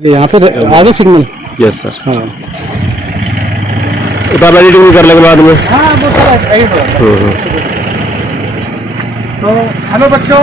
यहाँ पे आगे सिग्नल। Yes sir. हाँ उतार एडिटिंग भी कर लेंगे बाद में। हाँ वो सर तो हेलो बच्चों,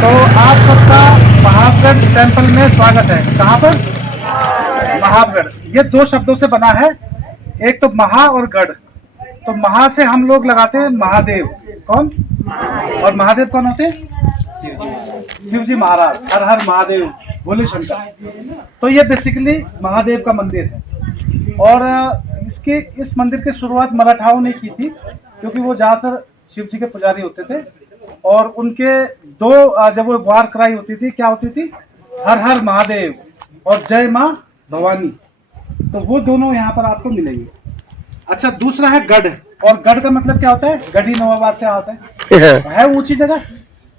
तो आप सबका महावगढ़ टेम्पल में स्वागत है। कहाँ पर? महावगढ़। ये दो शब्दों से बना है, एक तो महा और गढ़। तो महा से हम लोग लगाते हैं महादेव। कौन? और महादेव कौन होते हैं? शिव जी महाराज। हर हर महादेव, भोले शंकर। तो ये बेसिकली महादेव का मंदिर है। और इस मंदिर की शुरुआत मराठाओं ने की थी, क्योंकि वो ज़्यादातर शिव जी के पुजारी होते थे। और उनके जब वो वार कराई होती थी, क्या होती थी? हर हर महादेव और जय माँ भवानी। तो वो दोनों यहाँ पर आपको मिलेंगे। अच्छा, दूसरा है गढ़। और गढ़ का मतलब क्या होता है? गढ़ी नवाबाद से आता है ऊंची जगह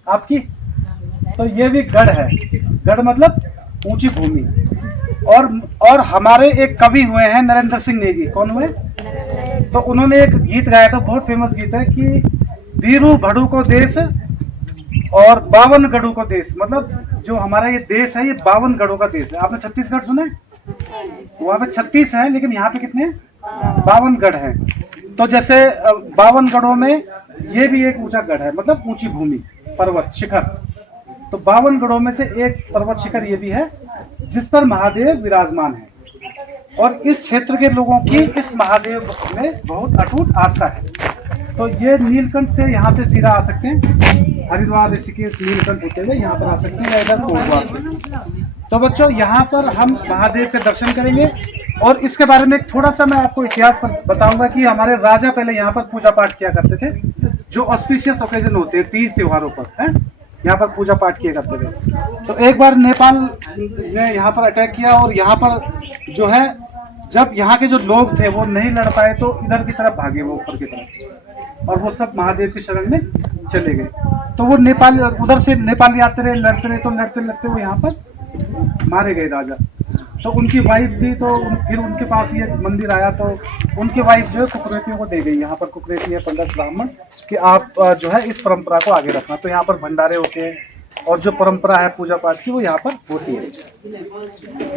आपकी। तो ये भी गढ़ है। गढ़ मतलब ऊंची भूमि। और हमारे एक कवि हुए हैं नरेंद्र सिंह नेगी। कौन हुए? तो उन्होंने एक गीत गाया था, बहुत फेमस गीत है कि वीरू भड़ू को देश और 52 गढ़ों को देश। मतलब जो हमारा ये देश है, ये 52 गढ़ों का देश है। आपने छत्तीसगढ़ सुना है? वहाँ पे 36 है, लेकिन यहाँ पे कितने? 52 गढ़ है। तो जैसे 52 गढ़ों में ये भी एक ऊंचा गढ़ है, मतलब ऊंची भूमि, पर्वत शिखर। तो 52 गढ़ों में से एक पर्वत शिखर ये भी है, जिस पर महादेव विराजमान है। और इस क्षेत्र के लोगों की इस महादेव में बहुत अटूट आस्था है। तो ये नीलकंठ से यहाँ से सीधा आ सकते हैं, हरिद्वार ऋषिकेश नीलकंठ होते हुए यहाँ पर आ सकते हैं, या इधर कोटद्वार से। तो बच्चों, यहाँ पर हम महादेव के दर्शन करेंगे। और इसके बारे में थोड़ा सा मैं आपको इतिहास पर बताऊंगा कि हमारे राजा पहले यहाँ पर पूजा पाठ किया करते थे। जो ऑस्पिशियस ओकेजन होते हैं, तीज त्योहारों पर है, यहाँ पर पूजा पाठ किया करते थे। तो एक बार नेपाल ने यहाँ पर अटैक किया, और यहाँ पर जो है, जब यहाँ के जो लोग थे वो नहीं लड़ पाए, तो इधर की तरफ भागे, वो ऊपर की तरफ, और वो सब महादेव की शरण में चले गए। तो वो नेपाल, उधर से नेपाली आते रहे, लड़ते रहे, तो लड़ते लड़ते वो यहाँ पर मारे गए राजा। तो उनकी वाइफ थी, तो फिर उनके पास ये मंदिर आया, तो उनकी वाइफ जो है कुकरेतियों को दे गई। यहाँ पर कुकरेती है, पंडित ब्राह्मण, कि आप जो है इस परंपरा को आगे रखना। तो यहाँ पर भंडारे होते हैं, और जो परंपरा है पूजा पाठ की, वो यहाँ पर होती है।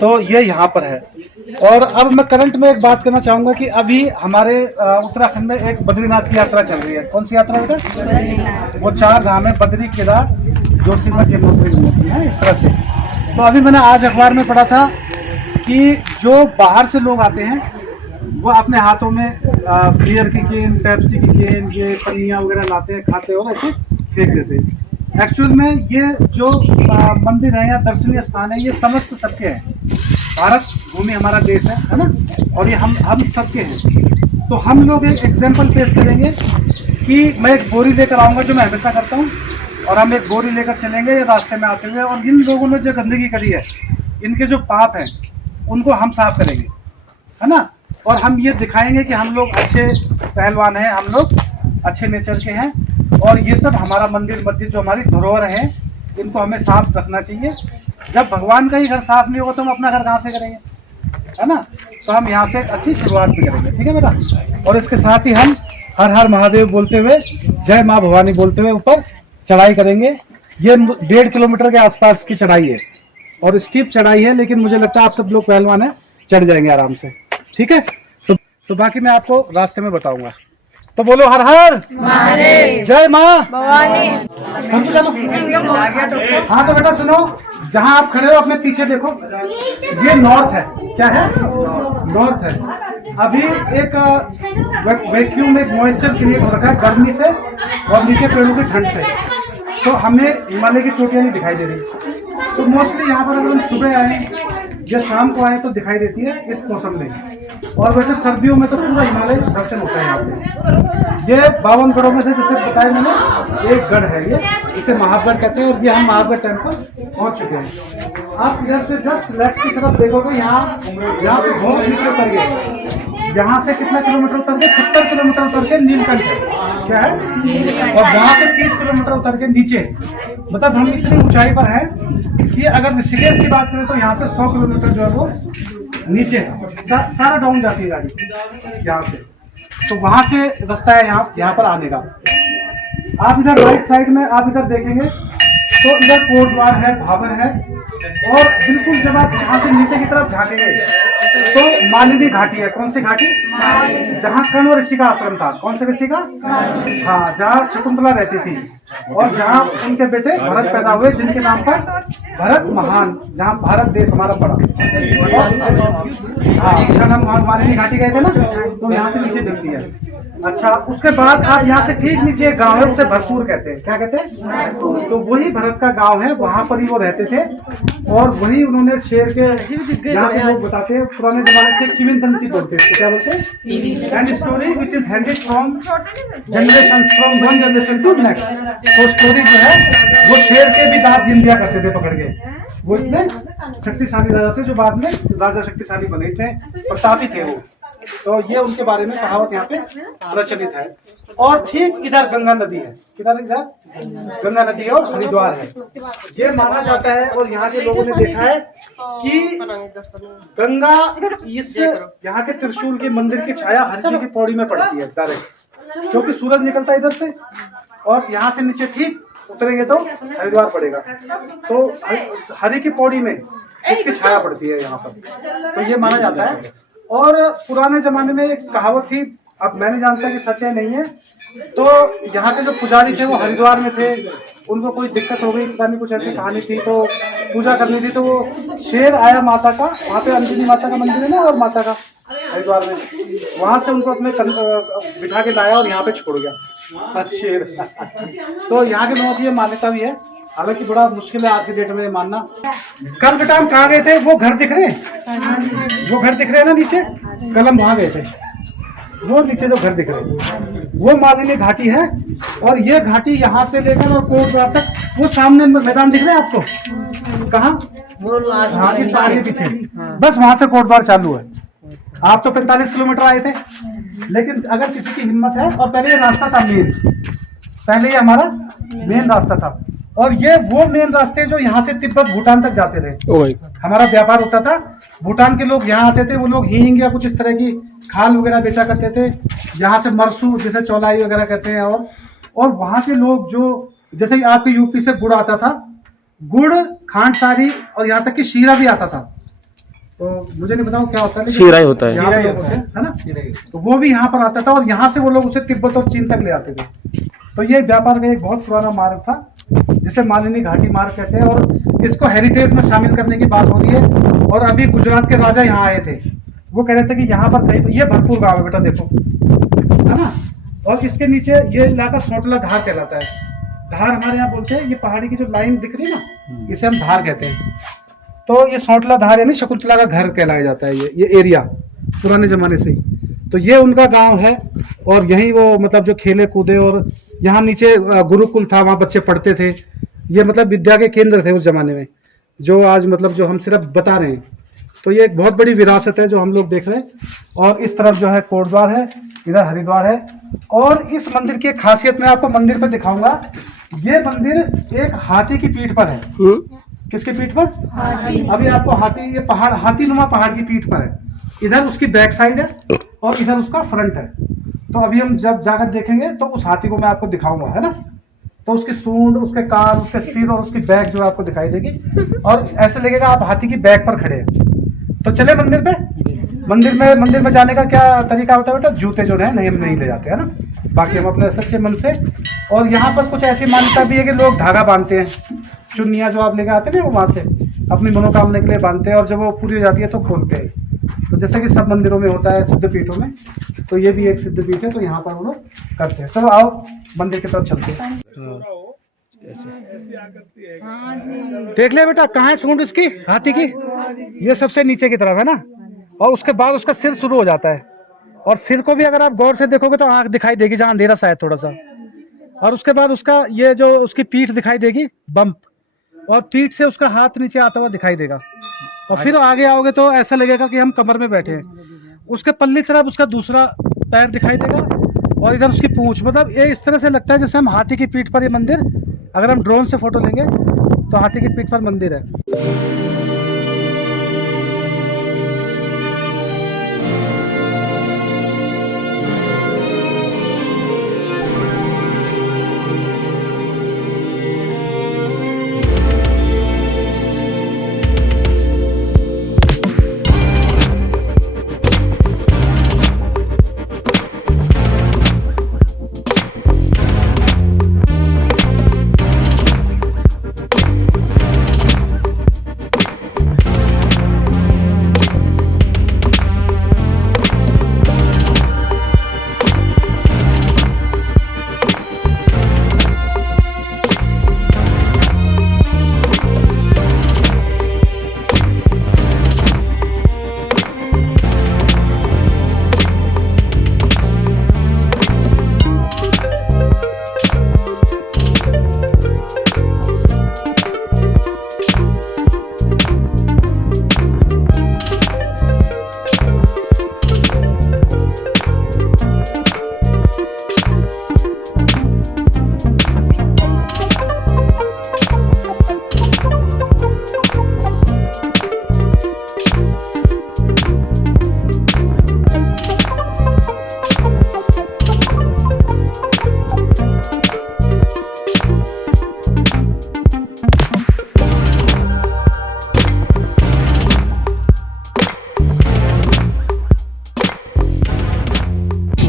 तो ये यहाँ पर है। और अब मैं करंट में एक बात करना चाहूँगा कि अभी हमारे उत्तराखंड में एक बद्रीनाथ की यात्रा चल रही है। कौन सी यात्रा बेटा? वो 4 धाम है, बद्री, केदार, जोशीमठ, यमुनोत्री है, इस तरह से। तो अभी मैंने आज अखबार में पढ़ा था कि जो बाहर से लोग आते हैं, वो अपने हाथों में बियर की केन, पेप्सी की केन, ये पन्नियाँ वगैरह लाते हैं, खाते हो, ऐसे फेंक देते हैं। एक्चुअल में ये जो मंदिर है या दर्शनीय स्थान है, ये समस्त सबके हैं। भारत भूमि हमारा देश है ना, और ये हम सबके हैं। तो हम लोग एक एग्जाम्पल पेश करेंगे कि मैं एक बोरी लेकर आऊँगा, जो मैं हमेशा करता हूँ, और हम एक बोरी लेकर चलेंगे रास्ते में आते हुए, और इन लोगों ने जो गंदगी करी है, इनके जो पाप हैं, उनको हम साफ करेंगे, है ना। और हम ये दिखाएंगे कि हम लोग अच्छे पहलवान हैं, हम लोग अच्छे नेचर के हैं, और ये सब हमारा मंदिर मस्जिद जो हमारी धरोहर है, इनको हमें साफ रखना चाहिए। जब भगवान का ही घर साफ नहीं होगा, तो हम अपना घर कहाँ से करेंगे, है ना। तो हम यहाँ से अच्छी शुरुआत भी करेंगे, ठीक है बेटा। और इसके साथ ही हम हर हर महादेव बोलते हुए, जय माँ भवानी बोलते हुए ऊपर चढ़ाई करेंगे। ये 1.5 किलोमीटर के आसपास की चढ़ाई है, और स्टीप चढ़ाई है, लेकिन मुझे लगता है आप सब लोग पहलवान हैं, चढ़ जाएंगे आराम से, ठीक है। तो बाकी मैं आपको रास्ते में बताऊंगा। तो बोलो हर हर महादेव, जय माँ भवानी। चलो। हाँ तो बेटा सुनो, जहाँ आप खड़े हो अपने पीछे देखो, ये नॉर्थ है। क्या है? नॉर्थ है। अभी एक वैक्यूम में मॉइस्चर क्रिएट हो रखा है गर्मी से, और नीचे पेड़ों की ठंड से। तो हमें हिमालय की चोटियाँ नहीं दिखाई दे रही। तो मोस्टली यहाँ पर अगर हम सुबह आए या शाम को आए तो दिखाई देती है इस मौसम में। और वैसे सर्दियों में तो पूरा हिमालय दर्शन होता है यहाँ से। ये 52 गढ़ों में से, जैसे बताया मैंने, एक गढ़ है ये, इसे महावगढ़ कहते हैं। और ये हम महावगढ़ टेम्पल पहुँच चुके हैं। आप इधर से जस्ट लेफ्ट की तरफ देखोगे, यहाँ से बहुत नीचे उतर गए। यहाँ से कितना किलोमीटर उतर के? 70 किलोमीटर उतर के नीलकंठ है। क्या है? और यहाँ से 30 किलोमीटर उतर के नीचे, मतलब हम इतनी ऊंचाई पर है कि अगर ऋषिकेश की बात करें तो यहाँ से 100 किलोमीटर जो है वो नीचे है। सारा डाउन जाती है गाड़ी यहाँ से। तो वहाँ से रास्ता है यहाँ पर आने का। आप इधर राइट साइड में आप इधर देखेंगे तो इधर कोट द्वार है, भाबर है, और बिल्कुल जब आप यहाँ से नीचे की तरफ झाँकेंगे तो मालिनी घाटी है। कौन सी घाटी? जहाँ कर्ण ऋषि का आश्रम था। कौन से ऋषि का? हाँ, जहाँ शकुंतला रहती थी और जहाँ उनके बेटे भरत पैदा हुए, जिनके नाम पर भरत महान, जहाँ भारत देश हमारा पड़ा। हाँ, कल हम मालिनी घाटी गए थे ना, तो यहाँ से नीचे दिखती है। अच्छा, उसके बाद आप यहाँ से ठीक नीचे एक गांव है, उसे भरतपुर कहते हैं। क्या कहते हैं? तो वही भरत का गांव है, वहां पर ही वो रहते थे और वही उन्होंने शेर के, यहाँ के लोग बताते हैं पुराने जमाने से किंवदंती बोलते थे। क्या बोलते हैं? And story which is handed from one generation to next. तो स्टोरी जो है वो शेर के भी दांत गिन दिया करते थे पकड़ के। वो इतने शक्तिशाली राजा थे जो बाद में राजा शक्तिशाली बने थे, प्रतापी थे वो। तो ये उनके बारे में कहावत यहाँ पे प्रचलित है। और ठीक इधर गंगा नदी है। किधर? इधर गंगा नदी है और हरिद्वार है। ये माना जाता है और यहाँ के लोगों ने देखा है कि गंगा इस यहाँ के त्रिशूल के मंदिर की छाया हर जी की पौड़ी में पड़ती है डायरेक्ट, क्योंकि सूरज निकलता है इधर से और यहाँ से नीचे ठीक उतरेंगे तो हरिद्वार पड़ेगा। तो हरि की पौड़ी में इसकी छाया पड़ती है यहाँ पर, तो ये माना जाता है। और पुराने जमाने में एक कहावत थी, अब मैंने जानता कि सच है नहीं है, तो यहाँ के जो पुजारी थे वो हरिद्वार में थे, उनको कोई दिक्कत हो गई, पता नहीं कुछ ऐसी कहानी थी, तो पूजा करनी थी, तो वो शेर आया माता का, वहाँ पे अंजनी माता का मंदिर है ना, और माता का हरिद्वार में, वहाँ से उनको अपने बिठा के लाया और यहाँ पे छोड़ गया शेर। तो यहाँ के लोगों की ये मान्यता भी है, हालांकि बड़ा मुश्किल है आज के डेट में मानना। कल बेटा हम कहाँ गए थे? वो घर दिख रहे हैं, वो घर दिख रहे हैं ना नीचे, कल हम वहाँ गए थे। वो नीचे जो घर दिख रहे हैं वो मालिनी घाटी है। और ये घाटी यहाँ से लेकर और कोट द्वार तक, वो सामने मैदान दिख रहा है आपको? कहाँ? हाँ, इस पहाड़ी के पीछे, बस वहां से कोट द्वार चालू है। आप तो 45 किलोमीटर आए थे, लेकिन अगर किसी की हिम्मत है, और पहले ये रास्ता था मेन, पहले ये हमारा मेन रास्ता था, और ये वो मेन रास्ते जो यहाँ से तिब्बत भूटान तक जाते थे। हमारा व्यापार होता था, भूटान के लोग यहाँ आते थे, वो लोग हींग या कुछ इस तरह की खाल वगैरह बेचा करते थे, यहाँ से मरसू जैसे चौलाई वगैरह कहते हैं। और वहाँ के लोग जो, जैसे आपके यूपी से गुड़ आता था, गुड़, खांड सारी, और यहाँ तक कि शीरा भी आता था। तो मुझे नहीं बताओ क्या होता है, शीरा ही होता है, है ना, तो वो भी यहाँ पर आता था, और यहाँ से वो लोग उसे तिब्बत और चीन तक ले आते थे। तो ये व्यापार का एक बहुत पुराना मार्ग था, जिसे मालिनी घाटी मार्ग कहते हैं, और इसको हेरिटेज में शामिल करने की बात हो रही है। और अभी गुजरात के राजा यहाँ आए थे, वो कह रहे थे कि यहाँ पर कहीं, ये भरतपुर गाँव है बेटा, देखो, है ना, और इसके नीचे ये इलाका सोटला धार कहलाता है। धार हमारे यहाँ बोलते हैं, ये पहाड़ी की जो लाइन दिख रही है ना, इसे हम धार कहते हैं। तो ये सोटला धार यानी शकुंतला का घर कहलाया जाता है, ये एरिया पुराने जमाने से ही। तो ये उनका गांव है, और यहीं वो मतलब जो खेले कूदे, और यहाँ नीचे गुरुकुल था, वहाँ बच्चे पढ़ते थे। ये मतलब विद्या के केंद्र थे उस जमाने में, जो आज मतलब जो हम सिर्फ बता रहे हैं। तो ये एक बहुत बड़ी विरासत है जो हम लोग देख रहे हैं। और इस तरफ जो है कोटद्वार है, इधर हरिद्वार है। और इस मंदिर की खासियत मैं आपको मंदिर पर दिखाऊंगा। ये मंदिर एक हाथी की पीठ पर है। किसकी पीठ पर? अभी आपको हाथी, ये पहाड़ हाथीनुमा पहाड़ की पीठ पर है। इधर उसकी बैक साइड है और इधर उसका फ्रंट है। तो अभी हम जब जाकर देखेंगे तो उस हाथी को मैं आपको दिखाऊंगा, है ना। तो उसकी सूंड, उसके कान, उसके सिर और उसकी बैक जो आपको दिखाई देगी, और ऐसे लगेगा आप हाथी की बैक पर खड़े हैं। तो चले मंदिर पे। मंदिर में जाने का क्या तरीका होता है बेटा? जूते जो है नहीं, हम नहीं ले जाते, है ना, बाकी हम अपने सच्चे मन से। और यहाँ पर कुछ ऐसी मान्यता भी है कि लोग धागा बांधते हैं, चुन्नियाँ जो आप लेकर आते हैं ना, वो वहाँ से अपनी मनोकामना के लिए बांधते हैं, और जब वो पूरी हो जाती है तो खोलते हैं। तो जैसे कि सब मंदिरों में होता है, सिद्धपीठों में, तो ये भी एक सिद्धपीठ है, तो यहाँ पर वो लोग करते हैं। चलो आओ मंदिर की तरफ चलते हैं। देख ले बेटा, कहाँ है सूंड उसकी, हाथी की? ये सबसे नीचे की तरफ है ना, और उसके बाद उसका सिर शुरू हो जाता है। और सिर को भी अगर आप गौर से देखोगे तो आंख दिखाई देगी, जहाँ अंधेरा सा है थोड़ा सा। और उसके बाद उसका ये जो उसकी पीठ दिखाई देगी, बम्प, और पीठ से उसका हाथ नीचे आता हुआ दिखाई देगा। और फिर आगे आओगे तो ऐसा लगेगा कि हम कमर में बैठे हैं। उसके पल्ली तरफ उसका दूसरा पैर दिखाई देगा, और इधर उसकी पूंछ। मतलब ये इस तरह से लगता है जैसे हम हाथी की पीठ पर, ये मंदिर अगर हम ड्रोन से फोटो लेंगे तो हाथी की पीठ पर मंदिर है।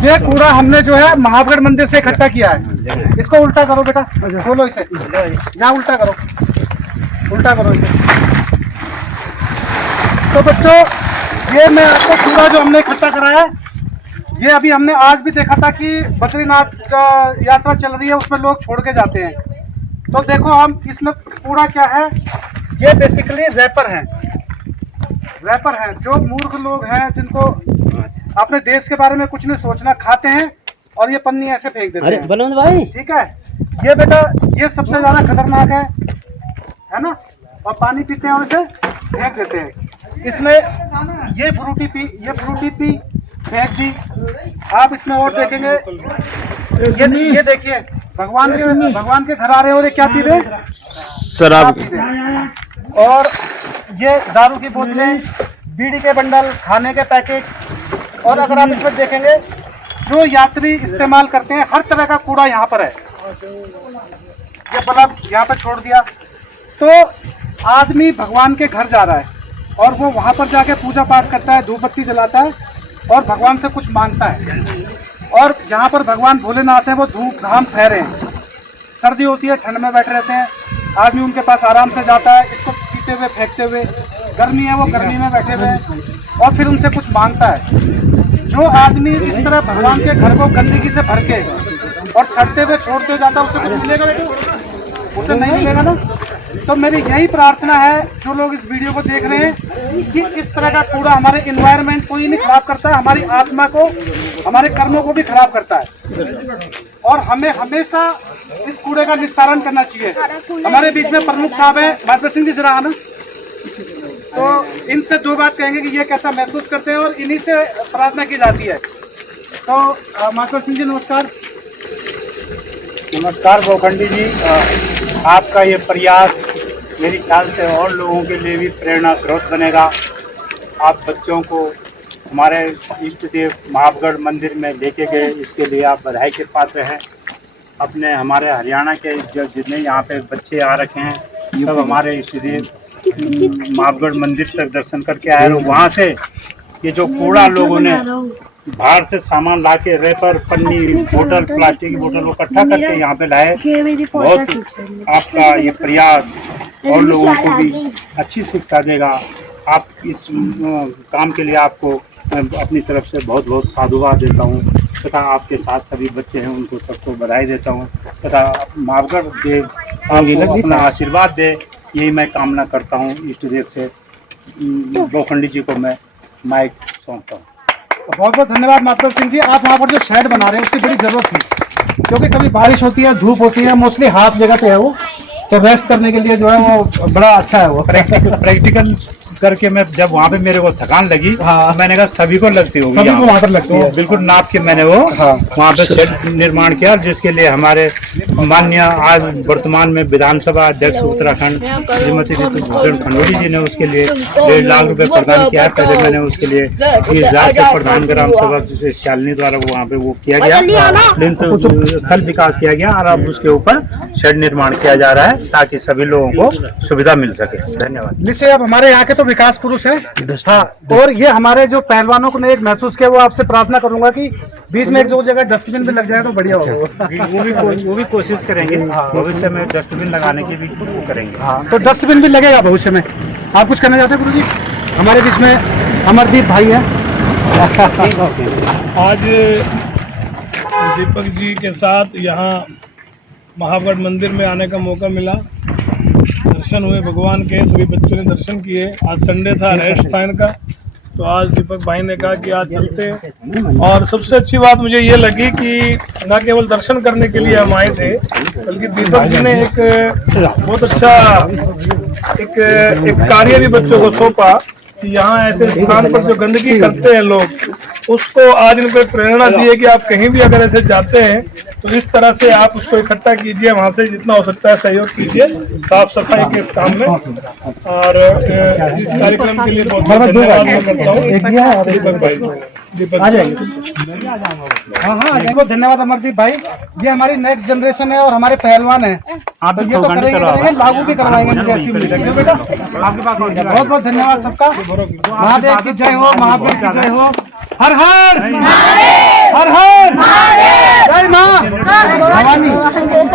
ये कूड़ा हमने जो है महागढ़ मंदिर से इकट्ठा किया है। इसको उल्टा करो बेटा, खोलो इसे, यहाँ उल्टा करो, उल्टा करो इसे। तो बच्चों, ये मैं आपको कूड़ा जो हमने इकट्ठा कराया है, ये अभी हमने आज भी देखा था कि बद्रीनाथ यात्रा चल रही है, उसमें लोग छोड़ के जाते हैं। तो देखो हम इसमें कूड़ा क्या है, ये बेसिकली रैपर हैं, रैपर हैं। जो मूर्ख लोग हैं, जिनको अपने देश के बारे में कुछ नहीं सोचना, खाते हैं और ये पन्नी ऐसे फेंक देते हैं। बलवंत भाई, ठीक है, ये बेटा ये सबसे ज्यादा खतरनाक है ना। और पानी पीते हैं और इसे फेंक देते हैं। इसमें ये फ्रूटी पी फेंक दी। आप इसमें और देखेंगे, ये देखिए, भगवान के घर आ रहे हो, ये क्या पी रहे हैं? शराब। पी रहे हैं। और ये दारू की बोतलें, बीड़ी के बंडल, खाने के पैकेट। और अगर आप इसमें देखेंगे, जो यात्री इस्तेमाल करते हैं, हर तरह का कूड़ा यहाँ पर है। ये बल्ब यहाँ पर छोड़ दिया। तो आदमी भगवान के घर जा रहा है और वो वहाँ पर जाके पूजा पाठ करता है, धूप बत्ती जलाता है और भगवान से कुछ मांगता है। और यहाँ पर भगवान भोलेनाथ है, वो धूप घाम सह रहे हैं। सर्दी होती है, ठंड में बैठे रहते हैं, आदमी उनके पास आराम से जाता है, इसको पीते हुए फेंकते हुए। गर्मी है, वो गर्मी में बैठे हुए हैं और फिर उनसे कुछ मांगता है। जो आदमी इस तरह भगवान के घर को गंदगी से भर के और सड़ते हुए छोड़ते जाता है, उसे कुछ मिलेगा बेटा? उसे नहीं मिलेगा ना। तो मेरी यही प्रार्थना है, जो लोग इस वीडियो को देख रहे हैं, कि इस तरह का कूड़ा हमारे एनवायरनमेंट को ही नहीं खराब करता है, हमारी आत्मा को, हमारे कर्मों को भी खराब करता है। और हमें हमेशा इस कूड़े का निस्तारण करना चाहिए। हमारे बीच में प्रमुख साहब हैं, माधव सिंह जी, जरा आना। तो इनसे दो बात कहेंगे कि ये कैसा महसूस करते हैं और इन्हीं से प्रार्थना की जाती है। तो माधव सिंह जी, नमस्कार। नमस्कार भोखंडी जी, आपका ये प्रयास मेरे ख्याल से और लोगों के लिए भी प्रेरणा स्रोत बनेगा। आप बच्चों को हमारे इष्ट देव महागढ़ मंदिर में लेके गए, इसके लिए आप बधाई के पात्र हैं। अपने हमारे हरियाणा के जो जितने यहाँ पे बच्चे आ रखे हैं, सब हमारे इष्ट देव महागढ़ मंदिर तक दर्शन करके आए। और वहाँ से ये जो कूड़ा लोगों ने बाहर से सामान ला के, रैपर, पन्नी, बोतल, प्लास्टिक की बोतल वो इकट्ठा करके यहाँ पे लाए। बहुत आपका ये प्रयास और लोगों को भी अच्छी शिक्षा देगा। आप इस काम के लिए आपको अपनी तरफ से बहुत बहुत साधुवाद देता हूँ तथा आपके साथ सभी बच्चे हैं, उनको सबको बधाई देता हूँ तथा महागढ़ देव आपको अपना आशीर्वाद दे, यही मैं कामना करता हूँ इष्ट देव से। भोखंडी जी को मैं माइक सौंपता हूँ। बहुत बहुत धन्यवाद माधव सिंह जी। आप वहाँ पर जो शेड बना रहे हैं, उसकी बड़ी जरूरत थी, क्योंकि कभी बारिश होती है, धूप होती है, मोस्टली हाथ जगह पे है वो, तो रेस्ट करने के लिए जो है वो बड़ा अच्छा है। वो प्रैक्टिकल करके मैं जब वहाँ पे मेरे को थकान लगी, हाँ, मैंने कहा सभी को लगती होगी, सभी को वहाँ पर लगती है। बिल्कुल नाप के मैंने वो वहाँ पे शेड निर्माण किया, जिसके लिए हमारे माननीय आज वर्तमान में विधानसभा अध्यक्ष उत्तराखंड श्रीमती ऋतुभूषण खंडोरी जी ने उसके लिए 1.5 लाख रुपए प्रदान किया है। पहले मैंने उसके लिए 20,000 से प्रधान ग्राम सभा शालिनी द्वारा वहाँ पे वो किया गया, स्थल विकास किया गया और अब उसके ऊपर शेड निर्माण किया जा रहा है ताकि सभी लोगों को सुविधा मिल सके। धन्यवाद। निश्चय, अब हमारे यहाँ के तो विकास पुरुष है। हाँ, और ये हमारे जो पहलवानों को ने एक महसूस किया, वो आपसे प्रार्थना करूंगा कि बीच में एक दो जगह डस्टबिन भी लग जाए तो बढ़िया होगा। वो भी कोशिश करेंगे, भविष्य में डस्टबिन लगाने की भी वो करेंगे। हाँ, तो डस्टबिन भी लगेगा भविष्य में। आप कुछ कहना चाहते हैं गुरु जी? हमारे बीच में अमरदीप भाई है। आज दीपक जी के साथ यहाँ महागढ़ मंदिर में आने का मौका मिला, दर्शन हुए भगवान के, सभी बच्चों ने दर्शन किए। आज संडे था, रेस्ट था इनका, तो आज दीपक भाई ने कहा कि आज चलते हैं। और सबसे अच्छी बात मुझे ये लगी कि न केवल दर्शन करने के लिए हम आए थे, बल्कि दीपक जी ने एक बहुत अच्छा एक कार्य भी बच्चों को सौंपा कि यहाँ ऐसे स्थान पर जो गंदगी करते हैं लोग, उसको आज इनको प्रेरणा दी है कि आप कहीं भी अगर ऐसे जाते हैं तो इस तरह से आप उसको इकट्ठा कीजिए, वहाँ से जितना हो सकता है सहयोग कीजिए साफ सफाई के इस काम में। और इस कार्यक्रम के लिए बहुत बहुत धन्यवाद मैं करता हूँ दीपक भाई। दीपक आ जाइए। हाँ, बहुत धन्यवाद अमरदीप भाई। ये हमारी नेक्स्ट जनरेशन है और हमारे पहलवान है, तो ये तो करेंगे, लागू भी करवाएंगे मुझे ऐसी उम्मीद है। बेटा आपके पास बहुत बहुत धन्यवाद सबका। महादेव की जय हो, महावीर की जय हो। हर हर हर हर जय मां भवानी।